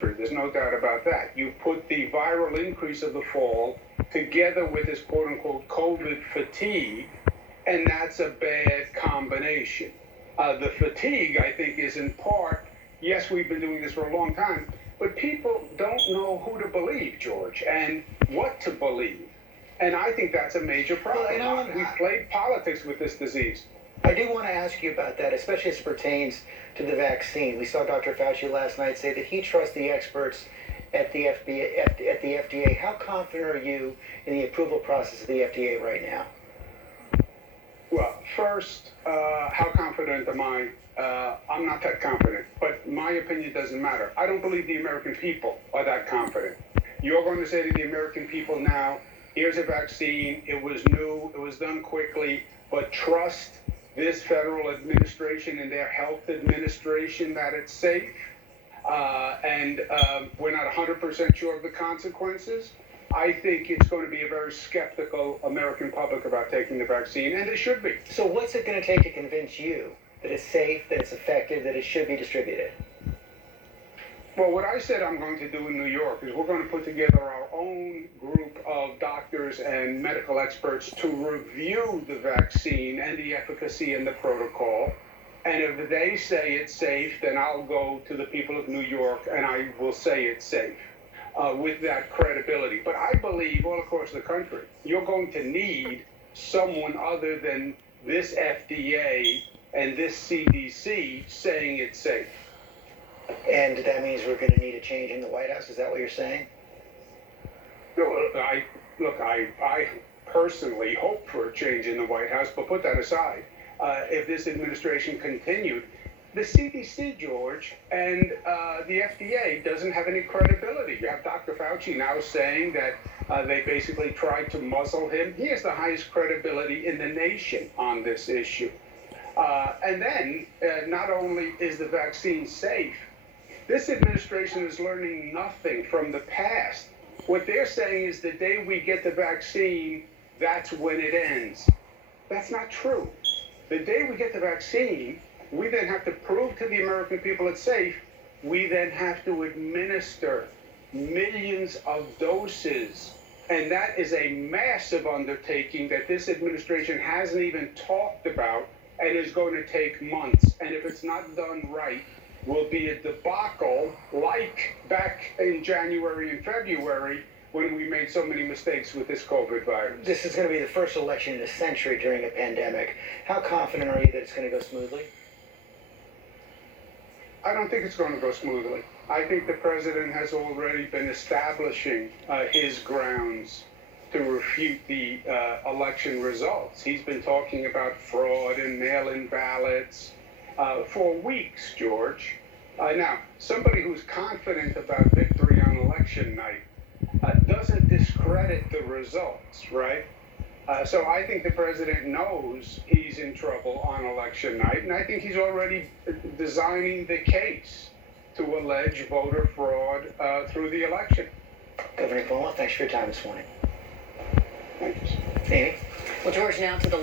There's no doubt about that. You put the viral increase of the fall together with this quote-unquote COVID fatigue, and that's a bad combination. The fatigue, I think, is in part, yes, we've been doing this for a long time, but people don't know who to believe, George, and what to believe. And I think that's a major problem. Well, We've played politics with this disease. I do want to ask you about that, especially as it pertains to the vaccine. We saw Dr. Fauci last night say that he trusts the experts at the FDA. How confident are you in the approval process of the FDA right now? Well, first, how confident am I? I'm not that confident, but my opinion doesn't matter. I don't believe the American people are that confident. You're going to say to the American people now, here's a vaccine, it was new, it was done quickly, but trust this federal administration and their health administration that it's safe, and we're not 100% sure of the consequences. I think it's going to be a very skeptical American public about taking the vaccine, and they should be. So what's it going to take to convince you that it's safe, that it's effective, that it should be distributed? Well, what I said I'm going to do in New York is we're going to put together our own group of doctors and medical experts to review the vaccine and the efficacy and the protocol. And if they say it's safe, then I'll go to the people of New York and I will say it's safe with that credibility. But I believe all across the country, you're going to need someone other than this FDA and this CDC saying it's safe. And that means we're going to need a change in the White House? Is that what you're saying? No, I personally hope for a change in the White House, but put that aside. If this administration continued, the CDC, George, and the FDA doesn't have any credibility. You have Dr. Fauci now saying that they basically tried to muzzle him. He has the highest credibility in the nation on this issue. And then, not only is the vaccine safe, this administration is learning nothing from the past. What they're saying is the day we get the vaccine, that's when it ends. That's not true. The day we get the vaccine, we then have to prove to the American people it's safe. We then have to administer millions of doses. And that is a massive undertaking that this administration hasn't even talked about and is going to take months. And if it's not done right, will be a debacle like back in January and February when we made so many mistakes with this COVID virus. This is going to be the first election in a century during a pandemic. How confident are you that it's going to go smoothly? I don't think it's going to go smoothly. I think the president has already been establishing his grounds to refute the election results. He's been talking about fraud and mail-in ballots for weeks, George. Now, somebody who's confident about victory on election night doesn't discredit the results, right? So I think the president knows he's in trouble on election night, and I think he's already designing the case to allege voter fraud through the election. Governor Cuomo, thanks for your time this morning. Thanks. Amy? Well, George, now to the